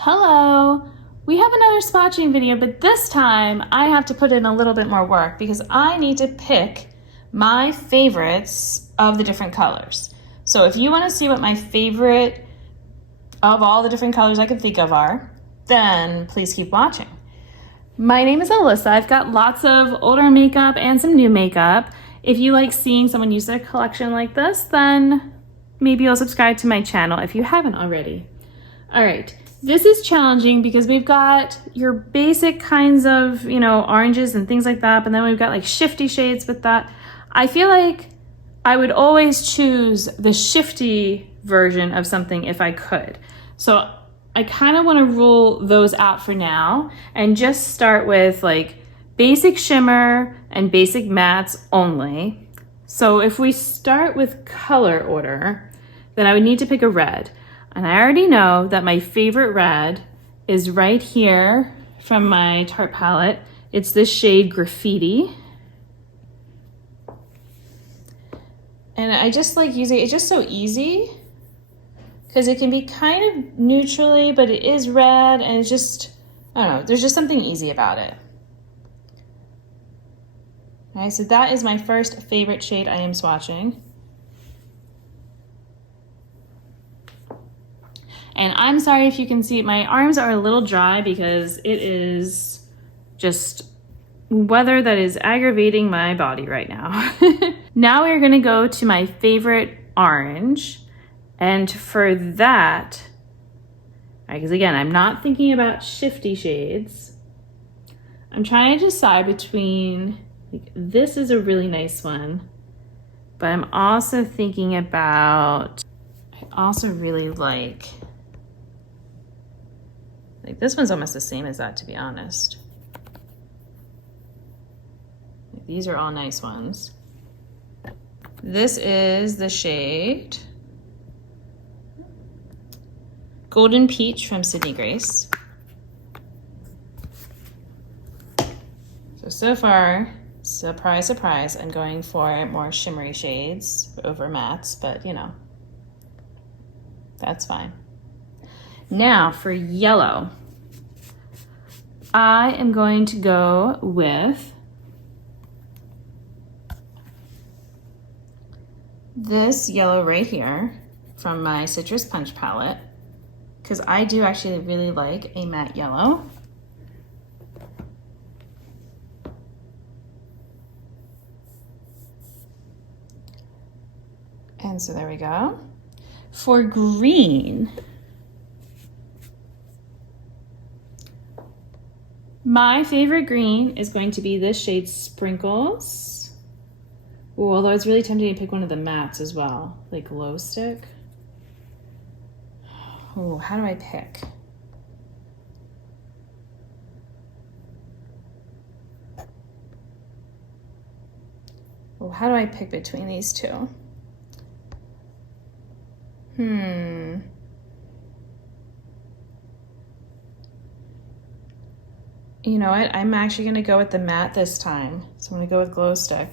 Hello! We have another swatching video, but this time I have to put in a little bit more work because I need to pick my favorites of the different colors. So if you want to see what my favorite of all the different colors I can think of are, then please keep watching. My name is Alyssa. I've got lots of older makeup and some new makeup. If you like seeing someone use their collection like this, then maybe you'll subscribe to my channel if you haven't already. All right. This is challenging because we've got your basic kinds of, oranges and things like that, but then we've got like shifty shades with that. I feel like I would always choose the shifty version of something if I could. So I kind of want to rule those out for now and just start with like basic shimmer and basic mattes only. So if we start with color order, then I would need to pick a red. And I already know that my favorite red is right here from my Tarte palette. It's this shade Graffiti. And I just like using it. It's just so easy because it can be kind of neutrally, but it is red and it's just, I don't know, there's just something easy about it. All right, so that is my first favorite shade I am swatching. And I'm sorry if you can see, my arms are a little dry because it is just weather that is aggravating my body right now. Now we're gonna go to my favorite orange. And for that, because again, I'm not thinking about shifty shades. I'm trying to decide between, like, this is a really nice one, but I'm also thinking about, I also really like this one's almost the same as that, to be honest. These are all nice ones. This is the shade Golden Peach from Sydney Grace. So far, surprise, surprise, I'm going for more shimmery shades over mattes, but that's fine. Now for yellow, I am going to go with this yellow right here from my Citrus Punch palette, because I do actually really like a matte yellow. And so there we go. For green, my favorite green is going to be this shade Sprinkles. Ooh, although it's really tempting to pick one of the mattes as well, like Glow Stick. Oh, how do I pick? Oh, how do I pick between these two? You know what? I'm actually going to go with the matte this time. So I'm going to go with Glow Stick.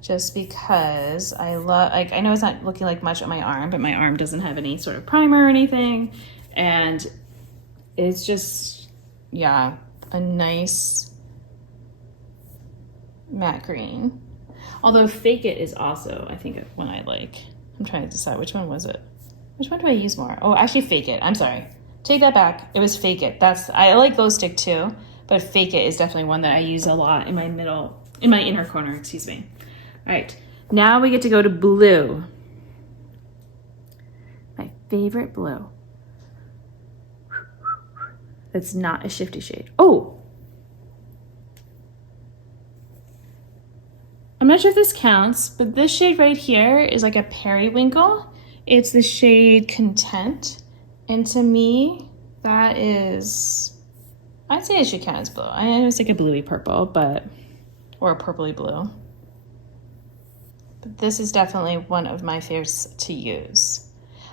Just because I love, I know it's not looking like much on my arm, but my arm doesn't have any sort of primer or anything. And it's just, yeah, a nice matte green. Although Fake It is also, I think, one I like. I'm trying to decide which one was it. Which one do I use more? Oh, actually Fake It. I'm sorry. Take that back. It was Fake It. I like Glow Stick too, but Fake It is definitely one that I use a lot in my inner corner, excuse me. All right, now we get to go to blue. My favorite blue. That's not a shifty shade. Oh! I'm not sure if this counts, but this shade right here is like a periwinkle. It's the shade Content. And to me, that is, I'd say it should count as blue. I know it's like a bluey purple, or a purpley blue. But this is definitely one of my favorites to use.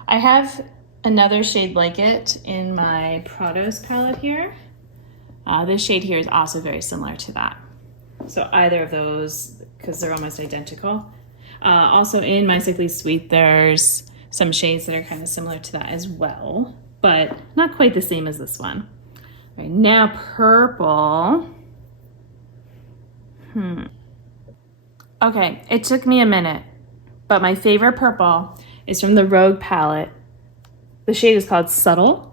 I have another shade like it in my Prados palette here. This shade here is also very similar to that. So either of those, because they're almost identical. Also in my Sickly Sweet, there's some shades that are kind of similar to that as well. but not quite the same as this one. All right, now purple. Okay, it took me a minute, but my favorite purple is from the Rogue palette. The shade is called Subtle.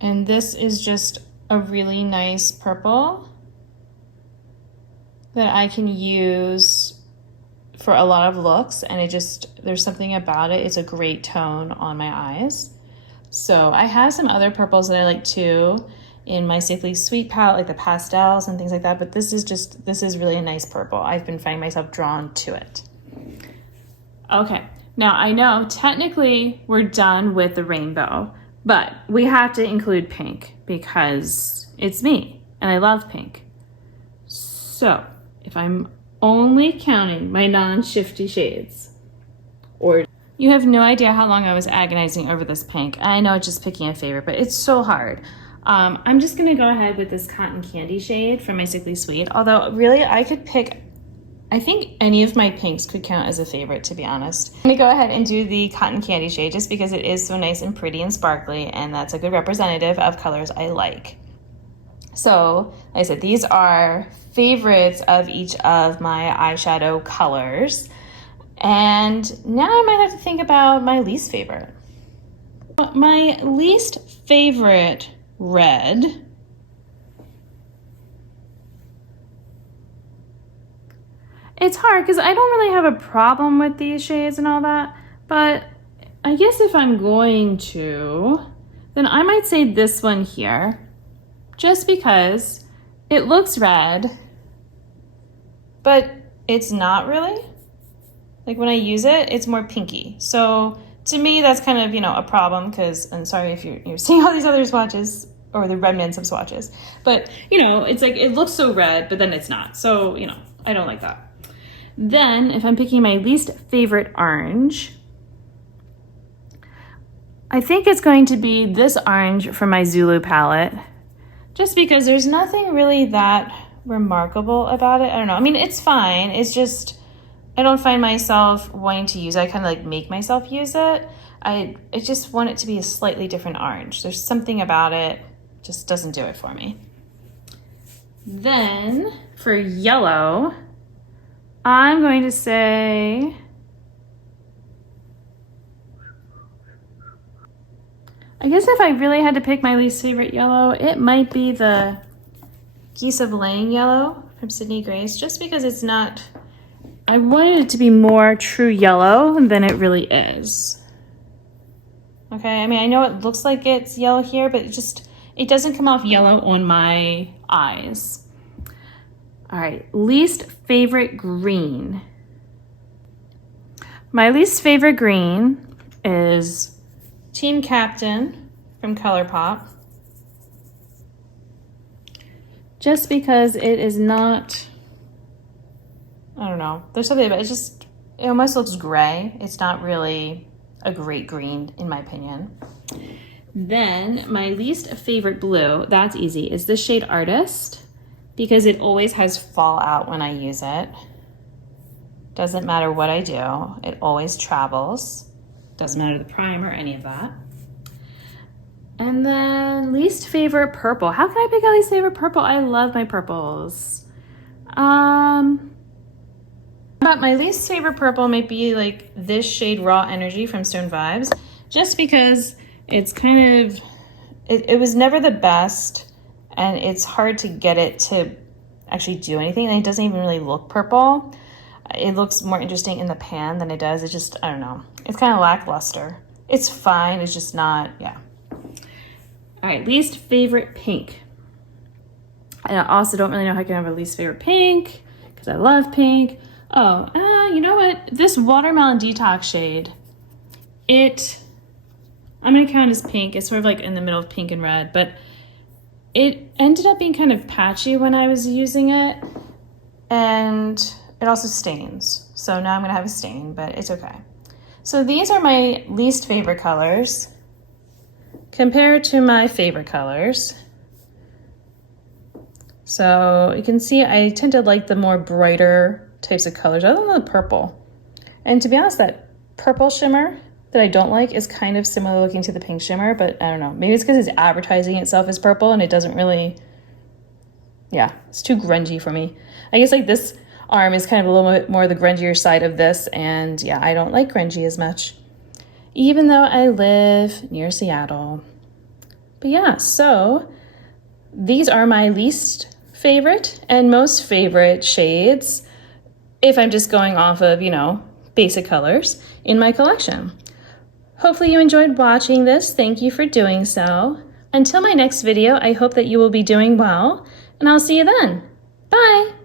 And this is just a really nice purple that I can use for a lot of looks, and there's something about it. It's a great tone on my eyes. So I have some other purples that I like too in my Sickly Sweet palette, like the pastels and things like that, but this is really a nice purple. I've been finding myself drawn to it. Okay, now I know technically we're done with the rainbow, but we have to include pink because it's me and I love pink. So if I'm only counting my non-shifty shades, or you have no idea how long I was agonizing over this pink. I know it's just picking a favorite, but it's so hard. I'm just gonna go ahead with this Cotton Candy shade from my Sickly Sweet, although really I could pick, I think any of my pinks could count as a favorite, to be honest. I'm gonna go ahead and do the Cotton Candy shade just because it is so nice and pretty and sparkly, and that's a good representative of colors I like. So, like I said, these are favorites of each of my eyeshadow colors. And now I might have to think about my least favorite. My least favorite red it's hard because I don't really have a problem with these shades and all that, but I guess if I'm going to, then I might say this one here, just because it looks red, but it's not really. Like when I use it, it's more pinky. So to me, that's kind of, a problem because, I'm sorry if you're seeing all these other swatches or the remnants of swatches, but it's like, it looks so red, but then it's not. So, I don't like that. Then if I'm picking my least favorite orange, I think it's going to be this orange from my Zulu palette, just because there's nothing really that remarkable about it. I don't know. I mean, it's fine. It's just, I don't find myself wanting to use it. I kind of like make myself use it. I just want it to be a slightly different orange. There's something about it, just doesn't do it for me. Then for yellow, I'm going to say, I guess if I really had to pick my least favorite yellow, it might be the Geese of Laying yellow from Sydney Grace, just because it's not, I wanted it to be more true yellow than it really is. Okay, I mean, I know it looks like it's yellow here, but it doesn't come off yellow on my eyes. All right, least favorite green. My least favorite green is Team Captain from ColourPop. Just because it is not, I don't know, there's something about it, it almost looks gray. It's not really a great green, in my opinion. Then my least favorite blue, that's easy, is this shade Artist, because it always has fallout when I use it. Doesn't matter what I do, it always travels. Doesn't matter the primer or any of that. And then least favorite purple. How can I pick a least favorite purple? I love my purples. But my least favorite purple might be like this shade Raw Energy from Stone Vibes, just because it's kind of, it was never the best, and it's hard to get it to actually do anything, and it doesn't even really look purple. It looks more interesting in the pan than it does. It's just, I don't know. It's kind of lackluster. It's fine, it's just not, yeah. All right, least favorite pink. I also don't really know how I can have a least favorite pink, because I love pink. Oh, you know what? This Watermelon Detox shade, I'm gonna count as pink. It's sort of like in the middle of pink and red, but it ended up being kind of patchy when I was using it, and it also stains. So now I'm gonna have a stain, but it's okay. So these are my least favorite colors compared to my favorite colors. So you can see I tend to like the more brighter types of colors other than the purple. And to be honest, that purple shimmer that I don't like is kind of similar looking to the pink shimmer, but I don't know. Maybe it's because it's advertising itself as purple and it doesn't really, yeah, it's too grungy for me. I guess like this arm is kind of a little bit more the grungier side of this, and yeah, I don't like grungy as much, even though I live near Seattle. But yeah, so these are my least favorite and most favorite shades, if I'm just going off of, you know, basic colors in my collection. Hopefully you enjoyed watching this. Thank you for doing so. Until my next video, I hope that you will be doing well, and I'll see you then. Bye!